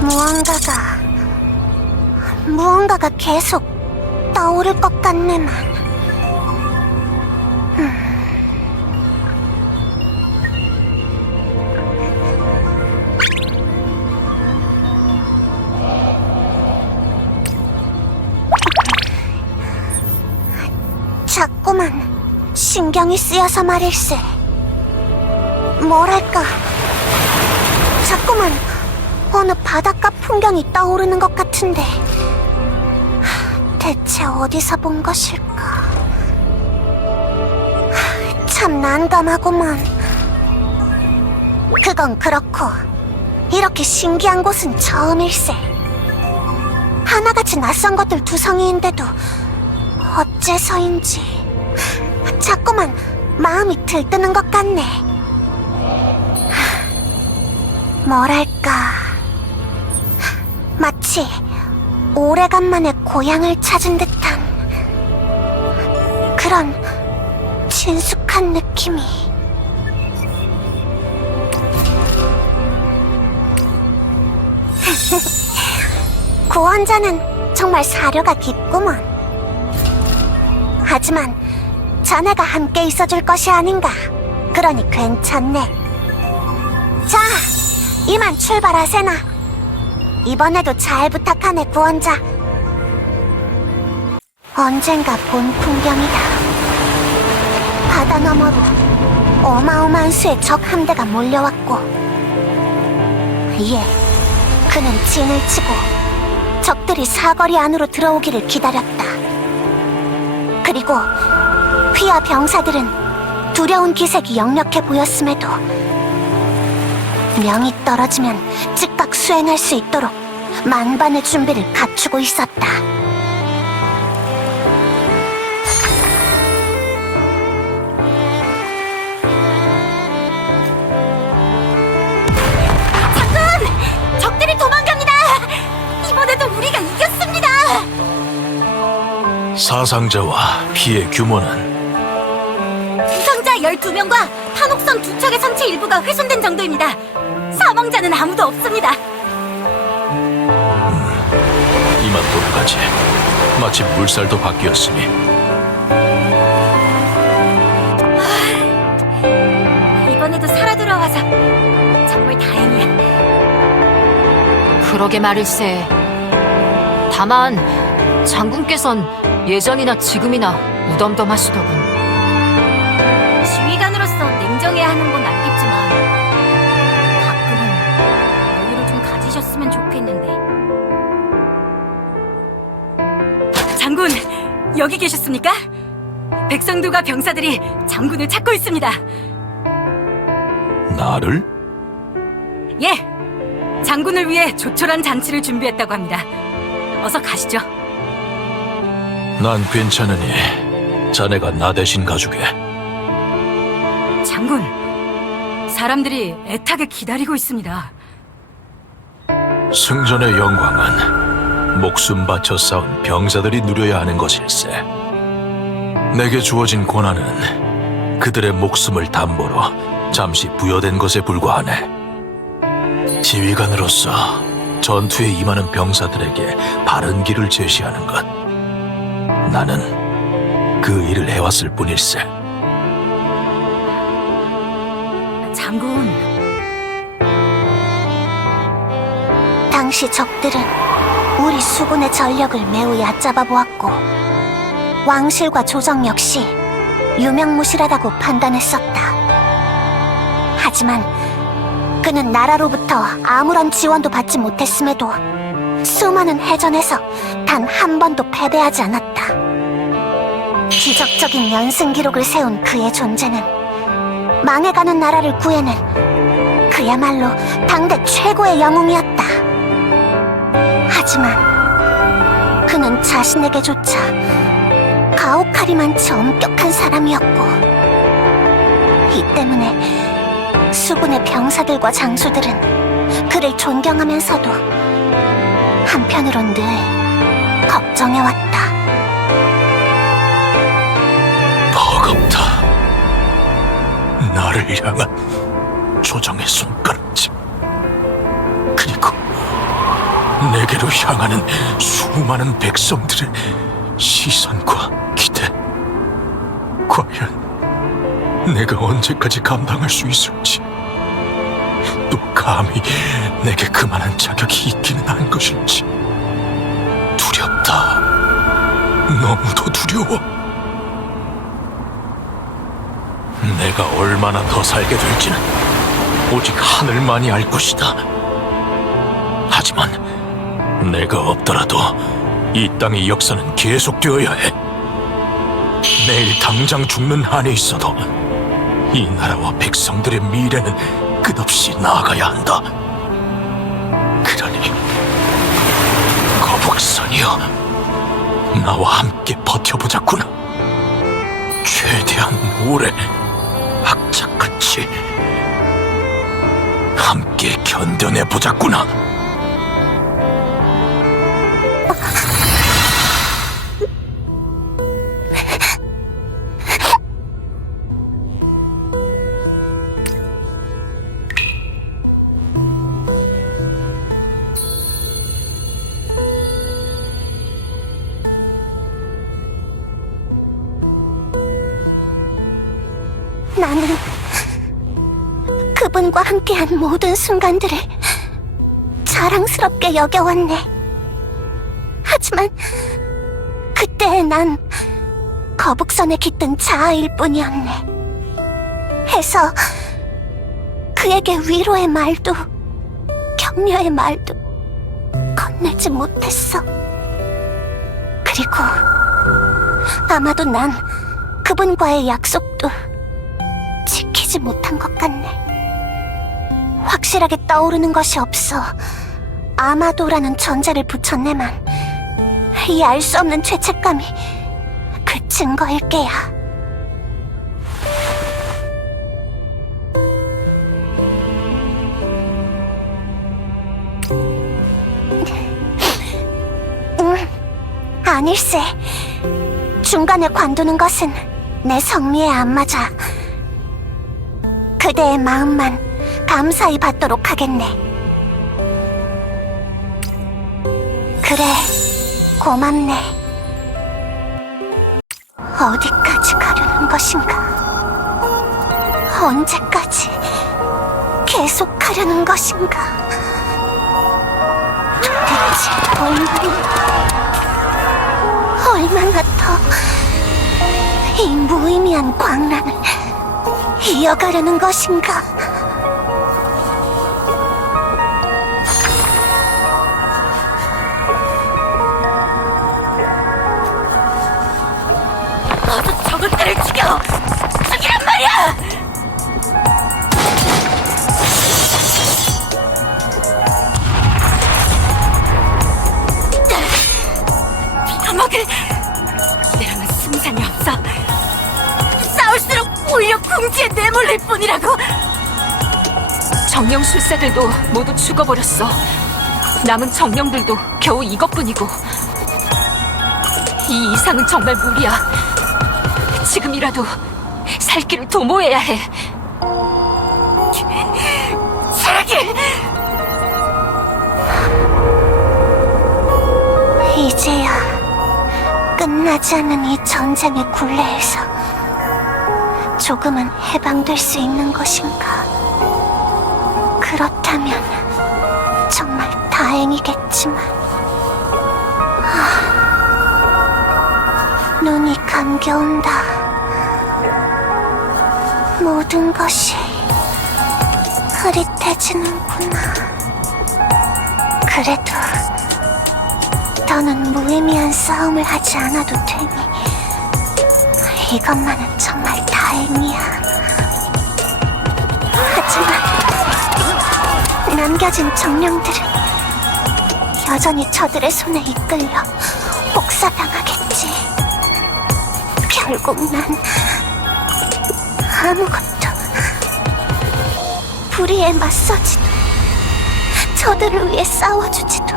무언가가 무언가가 계속 떠오를 것 같네만. 신경이 쓰여서 말일세. 뭐랄까, 자꾸만 어느 바닷가 풍경이 떠오르는 것 같은데 하, 대체 어디서 본 것일까? 하, 참 난감하구만. 그건 그렇고 이렇게 신기한 곳은 처음일세. 하나같이 낯선 것들 두성이인데도 어째서인지 자꾸만 마음이 들뜨는 것 같네. 하, 뭐랄까. 마치 오래간만에 고향을 찾은 듯한 그런 친숙한 느낌이. 구원자는 정말 사려가 깊구먼. 하지만 자네가 함께 있어줄 것이 아닌가. 그러니 괜찮네. 자, 이만 출발하세나. 이번에도 잘 부탁하네, 구원자. 언젠가 본 풍경이다. 바다 너머로 어마어마한 수의 적 함대가 몰려왔고, 예, 그는 진을 치고 적들이 사거리 안으로 들어오기를 기다렸다. 그리고 휘하 병사들은 두려운 기색이 역력해 보였음에도 명이 떨어지면 즉각 수행할 수 있도록 만반의 준비를 갖추고 있었다. 장군! 적들이 도망갑니다! 이번에도 우리가 이겼습니다! 사상자와 피해 규모는 부상자 12명과 탄옥선 두 척의 상체 일부가 훼손된 정도입니다. 사망자는 아무도 없습니다. 이만 돌아가지. 마침 물살도 바뀌었으니 이번에도 살아 돌아와서 정말 다행이야. 그러게 말일세. 다만 장군께선 예전이나 지금이나 무덤덤하시더군. 하는 건 알겠지만 가끔은 여유를 좀 가지셨으면 좋겠는데. 장군, 여기 계셨습니까? 백성들과 병사들이 장군을 찾고 있습니다. 나를 예, 장군을 위해 조촐한 잔치를 준비했다고 합니다. 어서 가시죠. 난 괜찮으니 자네가 나 대신 가주게. 장군, 사람들이 애타게 기다리고 있습니다. 승전의 영광은 목숨 바쳐 싸운 병사들이 누려야 하는 것일세. 내게 주어진 고난은 그들의 목숨을 담보로 잠시 부여된 것에 불과하네. 지휘관으로서 전투에 임하는 병사들에게 바른 길을 제시하는 것. 나는 그 일을 해왔을 뿐일세. 장군. 당시 적들은 우리 수군의 전력을 매우 얕잡아 보았고 왕실과 조정 역시 유명무실하다고 판단했었다. 하지만 그는 나라로부터 아무런 지원도 받지 못했음에도 수많은 해전에서 단 한 번도 패배하지 않았다. 기적적인 연승 기록을 세운 그의 존재는 망해가는 나라를 구해낸 그야말로 당대 최고의 영웅이었다. 하지만 그는 자신에게조차 가혹하리만치 엄격한 사람이었고 이 때문에 수군의 병사들과 장수들은 그를 존경하면서도 한편으론 늘 걱정해왔다. 나를 향한 조정의 손가락질 그리고 내게로 향하는 수많은 백성들의 시선과 기대. 과연 내가 언제까지 감당할 수 있을지. 또 감히 내게 그만한 자격이 있기는 한 것일지. 두렵다. 너무도 두려워 내가 얼마나 더 살게 될지는 오직 하늘만이 알 것이다. 하지만 내가 없더라도 이 땅의 역사는 계속되어야 해. 내일 당장 죽는 한에 있어도 이 나라와 백성들의 미래는 끝없이 나아가야 한다. 그러니 거북선이여 나와 함께 버텨보자꾸나. 최대한 오래 악착같이 함께 견뎌내 보자꾸나. 함께한 모든 순간들을 자랑스럽게 여겨왔네. 하지만 그때의 난 거북선에 깃든 자아일 뿐이었네. 해서 그에게 위로의 말도 격려의 말도 건네지 못했어. 그리고 아마도 난 그분과의 약속도 지키지 못한 것 같네. 떠오르는 것이 없어 아마도라는 전제를 붙였네만 이 알 수 없는 죄책감이 그 증거일 게야. 응, 아닐세. 중간에 관두는 것은 내 성미에 안 맞아. 그대의 마음만 감사히 받도록 하겠네. 그래, 고맙네. 어디까지 가려는 것인가? 언제까지 계속 가려는 것인가? 도대체 얼마나, 얼마나 더 이 무의미한 광란을 이어가려는 것인가? 저것들을 죽여! 죽이란 말이야! 빌어먹을! 이대로는 승산이 없어! 싸울수록 오히려 궁지에 내몰릴 뿐이라고! 정령 술사들도 모두 죽어버렸어. 남은 정령들도 겨우 이것뿐이고. 이 이상은 정말 무리야. 지금이라도 살 길을 도모해야 해. 차라길! 이제야 끝나지 않는 이 전쟁의 굴레에서 조금은 해방될 수 있는 것인가? 그렇다면 정말 다행이겠지만 하, 눈이 감겨온다. 모든 것이 흐릿해지는구나. 그래도 더는 무의미한 싸움을 하지 않아도 되니 이것만은 정말 다행이야. 하지만 남겨진 정령들은 여전히 저들의 손에 이끌려 복사당하겠지. 결국 난 아무것도 불의에 맞서지도 저들을 위해 싸워주지도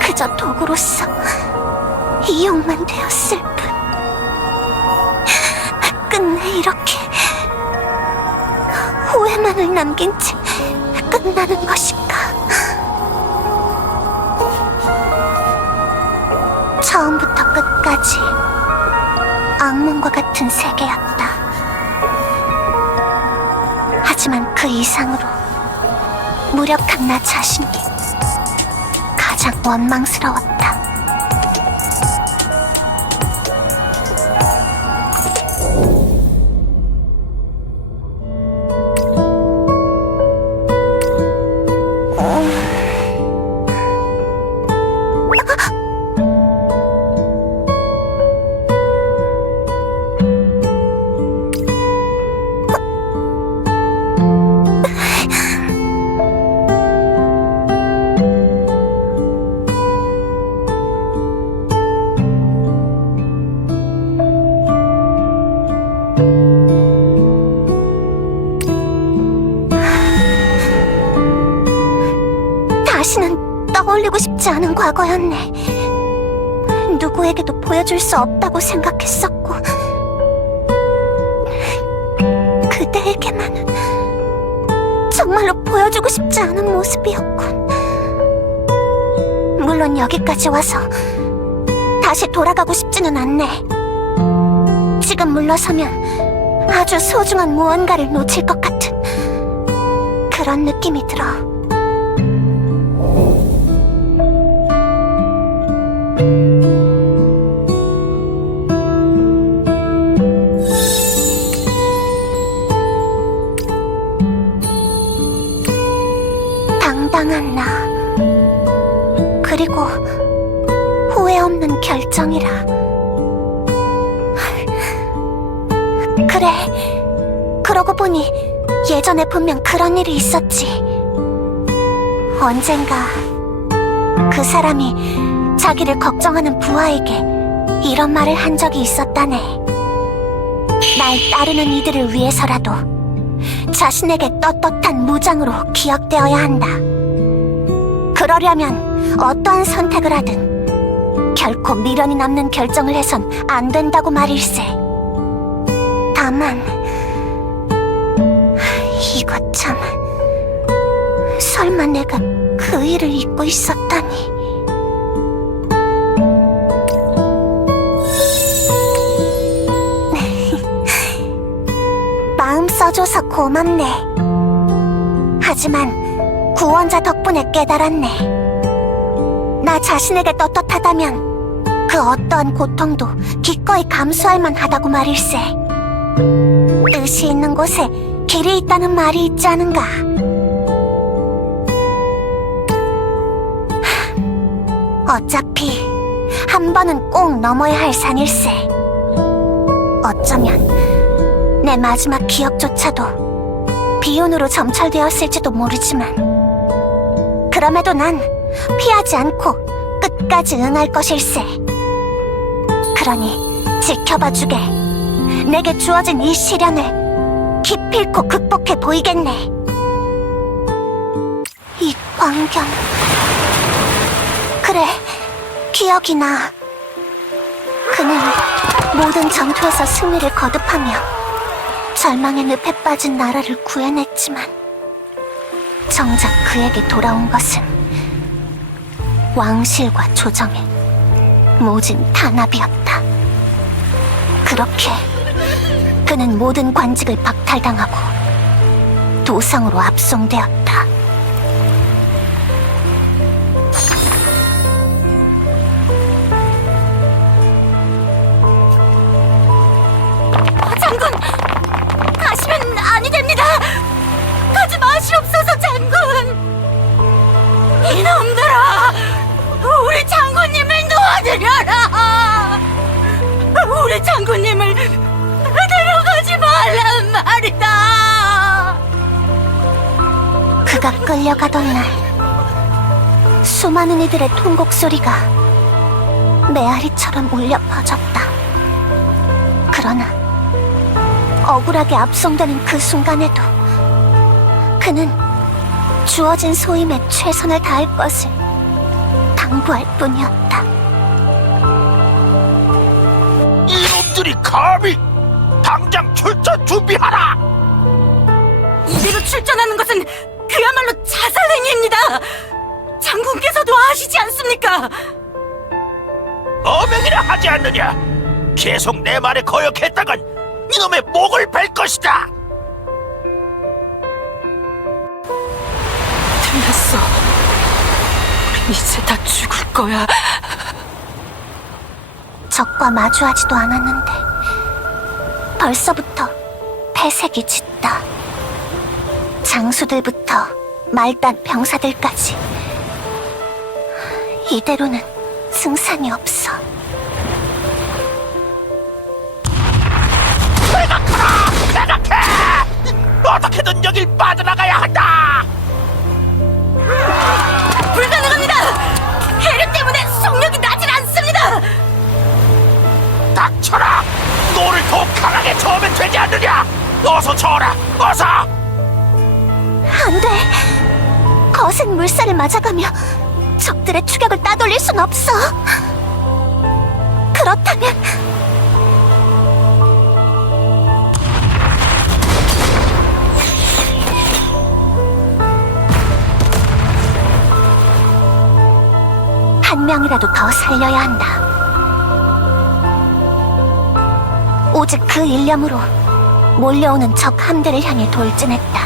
그저 도구로서 이용만 되었을 뿐. 끝내 이렇게. 후회만을 남긴 채 끝나는 것인가? 처음부터 끝까지 악몽과 같은 세계였다. 하지만 그 이상으로 무력한 나 자신이 가장 원망스러웠다. 과거였네. 누구에게도 보여줄 수 없다고 생각했었고, 그대에게만은 정말로 보여주고 싶지 않은 모습이었군. 물론 여기까지 와서 다시 돌아가고 싶지는 않네. 지금 물러서면 아주 소중한 무언가를 놓칠 것 같은 그런 느낌이 들어. 예전에 분명 그런 일이 있었지. 언젠가 그 사람이 자기를 걱정하는 부하에게 이런 말을 한 적이 있었다네. 날 따르는 이들을 위해서라도 자신에게 떳떳한 무장으로 기억되어야 한다. 그러려면 어떠한 선택을 하든 결코 미련이 남는 결정을 해선 안 된다고 말일세. 다만 이 거참 설마 내가 그 일을 잊고 있었다니. 마음 써줘서 고맙네. 하지만 구원자 덕분에 깨달았네. 나 자신에게 떳떳하다면 그 어떠한 고통도 기꺼이 감수할 만하다고 말일세. 뜻이 있는 곳에 길이 있다는 말이 있지 않은가? 어차피 한 번은 꼭 넘어야 할 산일세. 어쩌면 내 마지막 기억조차도 비운으로 점철되었을지도 모르지만 그럼에도 난 피하지 않고 끝까지 응할 것일세. 그러니 지켜봐 주게. 내게 주어진 이 시련을 기필코 극복해 보이겠네. 이 광경. 그래, 기억이 나. 그는 모든 전투에서 승리를 거듭하며 절망의 늪에 빠진 나라를 구해냈지만 정작 그에게 돌아온 것은 왕실과 조정의 모진 탄압이었다. 그렇게 그는 모든 관직을 박탈당하고 도상으로 압송되었다. 그가 끌려가던 날, 수많은 이들의 통곡 소리가 메아리처럼 울려 퍼졌다. 그러나 억울하게 압송되는 그 순간에도 그는 주어진 소임에 최선을 다할 것을 당부할 뿐이었다. 이놈들이 감히 당장 출전 준비하라! 이대로 출전하는 것은 그야말로 자살행위입니다. 장군께서도 아시지 않습니까? 어명이라 하지 않느냐? 계속 내 말에 거역했다간 이놈의 목을 벨 것이다! 틀렸어. 우린 이제 다 죽을 거야. 적과 마주하지도 않았는데 벌써부터 폐색이 짙다. 장수들부터 말단 병사들까지 이대로는 승산이 없어. 어떻게든 여길 빠져나가야 한다! 불가능합니다. 해류 때문에 속력이 나질 않습니다. 닥쳐라! 노를 더 강하게 저으면 되지 않느냐! 어서 저어라! 어서! 안 돼. 거센 물살을 맞아가며 적들의 추격을 따돌릴 순 없어. 그렇다면 한 명이라도 더 살려야 한다. 오직 그 일념으로 몰려오는 적 함대를 향해 돌진했다.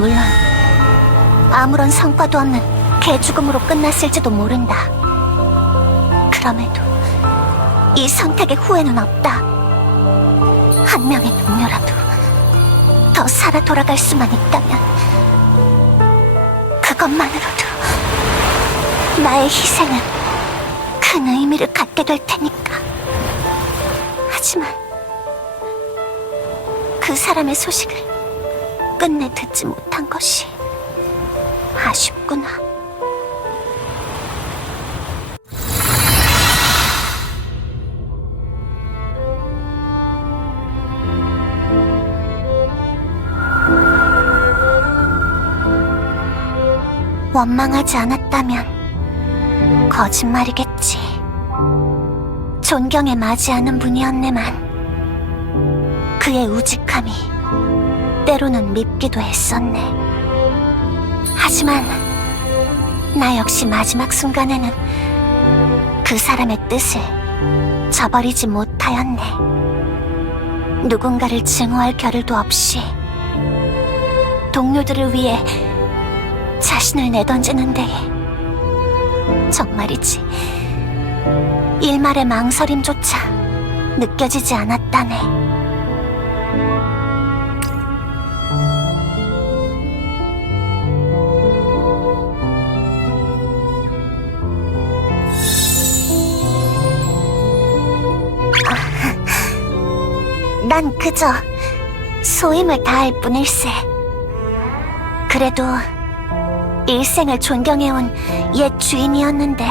물론 아무런 성과도 없는 개죽음으로 끝났을지도 모른다. 그럼에도 이 선택의 후회는 없다. 한 명의 동료라도 더 살아 돌아갈 수만 있다면 그것만으로도 나의 희생은 큰 의미를 갖게 될 테니까. 하지만 그 사람의 소식을 끝내 듣지 못한 것이 아쉽구나. 원망하지 않았다면 거짓말이겠지. 존경에 맞이하는 분이었네만 그의 우직함이 때로는 밉기도 했었네. 하지만 나 역시 마지막 순간에는 그 사람의 뜻을 저버리지 못하였네. 누군가를 증오할 겨를도 없이 동료들을 위해 자신을 내던지는 데에 정말이지 일말의 망설임조차 느껴지지 않았다네. 난 그저 소임을 다할 뿐일세. 그래도 일생을 존경해온 옛 주인이었는데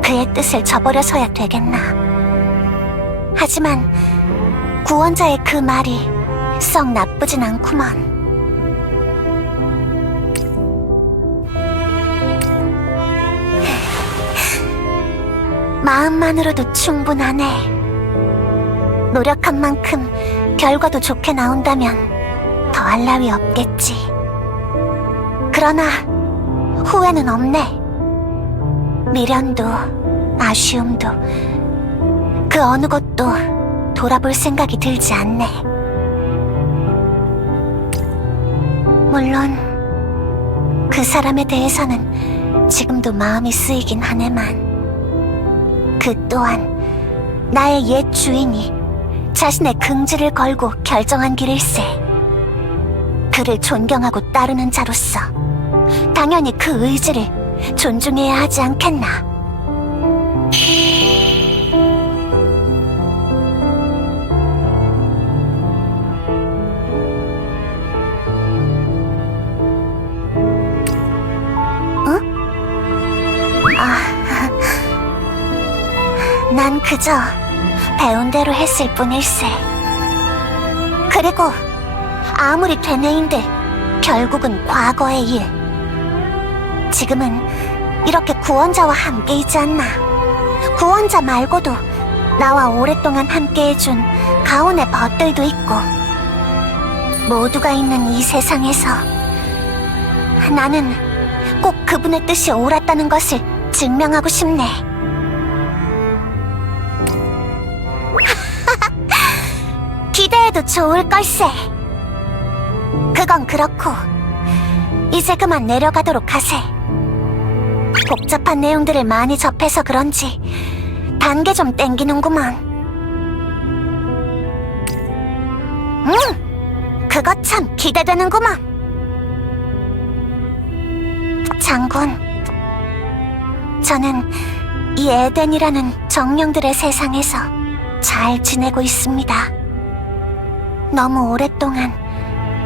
그의 뜻을 저버려서야 되겠나. 하지만 구원자의 그 말이 썩 나쁘진 않구먼. 마음만으로도 충분하네. 노력한 만큼 결과도 좋게 나온다면 더할 나위 없겠지. 그러나 후회는 없네. 미련도 아쉬움도 그 어느 것도 돌아볼 생각이 들지 않네. 물론 그 사람에 대해서는 지금도 마음이 쓰이긴 하네만 그 또한 나의 옛 주인이 자신의 긍지를 걸고 결정한 길일세. 그를 존경하고 따르는 자로서 당연히 그 의지를 존중해야 하지 않겠나. 응? 아, 난 그저 배운 대로 했을 뿐일세. 그리고 아무리 되뇌인데 결국은 과거의 일. 지금은 이렇게 구원자와 함께이지 않나. 구원자 말고도 나와 오랫동안 함께해준 가온의 벗들도 있고 모두가 있는 이 세상에서 나는 꼭 그분의 뜻이 옳았다는 것을 증명하고 싶네. 기대해도 좋을 걸세. 그건 그렇고 이제 그만 내려가도록 하세. 복잡한 내용들을 많이 접해서 그런지 단계 좀 땡기는구먼. 음, 그거 참 기대되는구먼. 장군, 저는 이 에덴이라는 정령들의 세상에서 잘 지내고 있습니다. 너무 오랫동안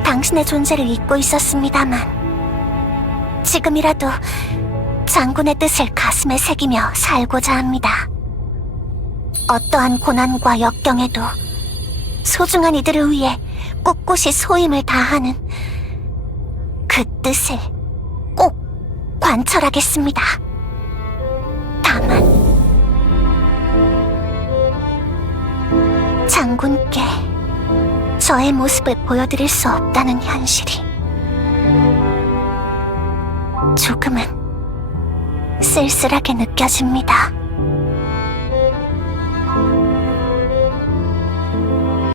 당신의 존재를 잊고 있었습니다만, 지금이라도 장군의 뜻을 가슴에 새기며 살고자 합니다. 어떠한 고난과 역경에도 소중한 이들을 위해 꿋꿋이 소임을 다하는 그 뜻을 꼭 관철하겠습니다. 다만 장군께 저의 모습을 보여드릴 수 없다는 현실이 조금은 쓸쓸하게 느껴집니다.